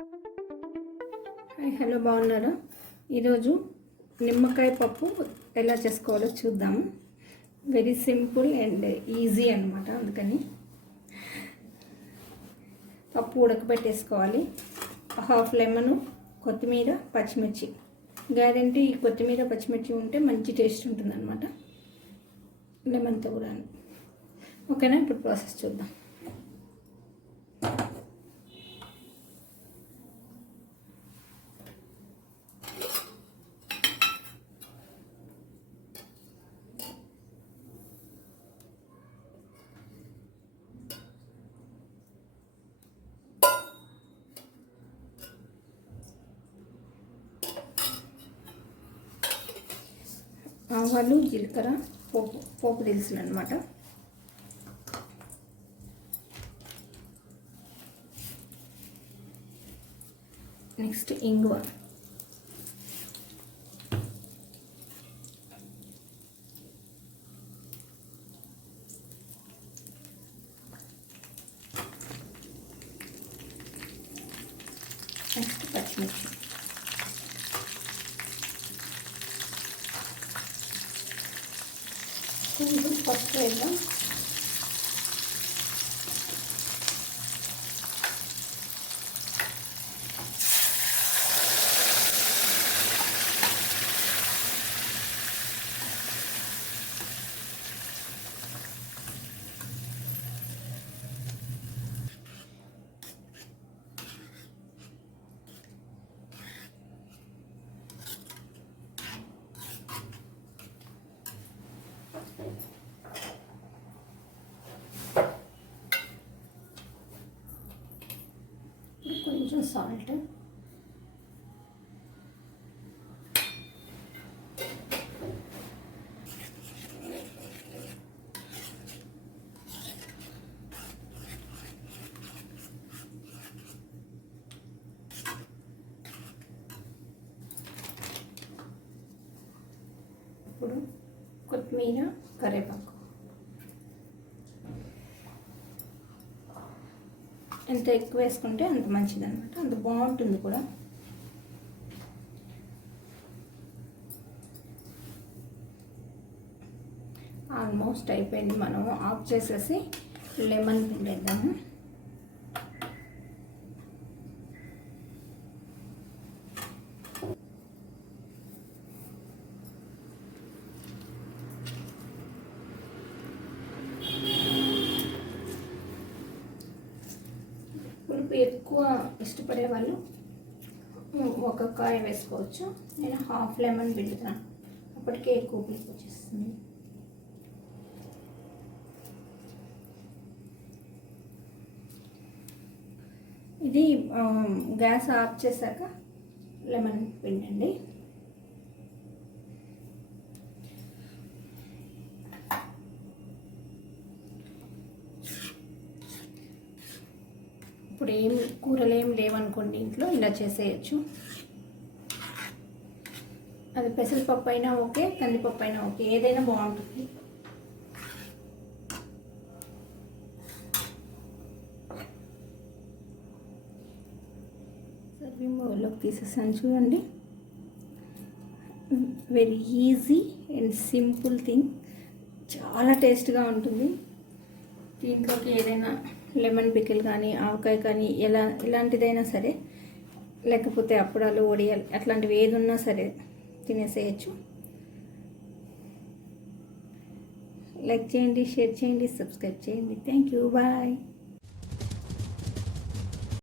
Hi hello బాగున్నారా? ఈరోజు నిమ్మకాయ పప్పు ఎలా చేసుకోవాలో చూద్దాము. వెరీ సింపుల్ అండ్ ఈజీ అనమాట. అందుకని పప్పు ఉడకబెట్టేసుకోవాలి. హాఫ్ లెమను, కొత్తిమీర, పచ్చిమిర్చి. గ్యారెంటీ కొత్తిమీర పచ్చిమిర్చి ఉంటే మంచి టేస్ట్ ఉంటుంది అనమాట. లెమన్తో కూడా. ఓకేనా? ఇప్పుడు ప్రాసెస్ చూద్దాం. ఆవాలు, జీలకర్ర, పోపు దినుసులు అనమాట. నెక్స్ట్ ఇంగువ, నెక్స్ట్ పచ్చిమిర్చి, కొంచెం పసుపు వేద్దాం. కొంచెం సాల్ట్, ఇప్పుడు కొత్తిమీర, కరివేపాకు. ఎంత ఎక్కువ వేసుకుంటే అంత మంచిది అనమాట, అంత బాగుంటుంది కూడా. ఆల్మోస్ట్ అయిపోయింది. మనం ఆఫ్ చేసేసి లెమన్ పిండేద్దాము. పులుపు ఎక్కువ ఇష్టపడే వాళ్ళు ఒక కాయ వేసుకోవచ్చు. నేను హాఫ్ లెమన్ పిండుతాను, అప్పటికే ఎక్కువ పులుపు వచ్చేస్తుంది. ఇది గ్యాస్ ఆఫ్ చేశాక లెమన్ పిండండి. ఇప్పుడు కూరలు ఏం లేవనుకోండి ఇంట్లో, ఇలా చేసేయచ్చు. అది పెసరపప్పు అయినా ఓకే, కందిపప్పు అయినా ఓకే, ఏదైనా బాగుంటుంది. సర్వింగ్ బౌల్లోకి తీసేసాను చూడండి. Very easy and simple thing, చాలా టేస్ట్గా ఉంటుంది. దీంట్లోకి ఏదైనా లెమన్ పికిల్ కానీ, ఆవకాయ కానీ, ఎలాంటిదైనా సరే, లేకపోతే అప్పడాలు, వడియాలు అట్లాంటివి ఏది ఉన్నా సరే తినేసేయచ్చు. లైక్ చేయండి, షేర్ చేయండి, సబ్స్క్రైబ్ చేయండి. Thank you, bye.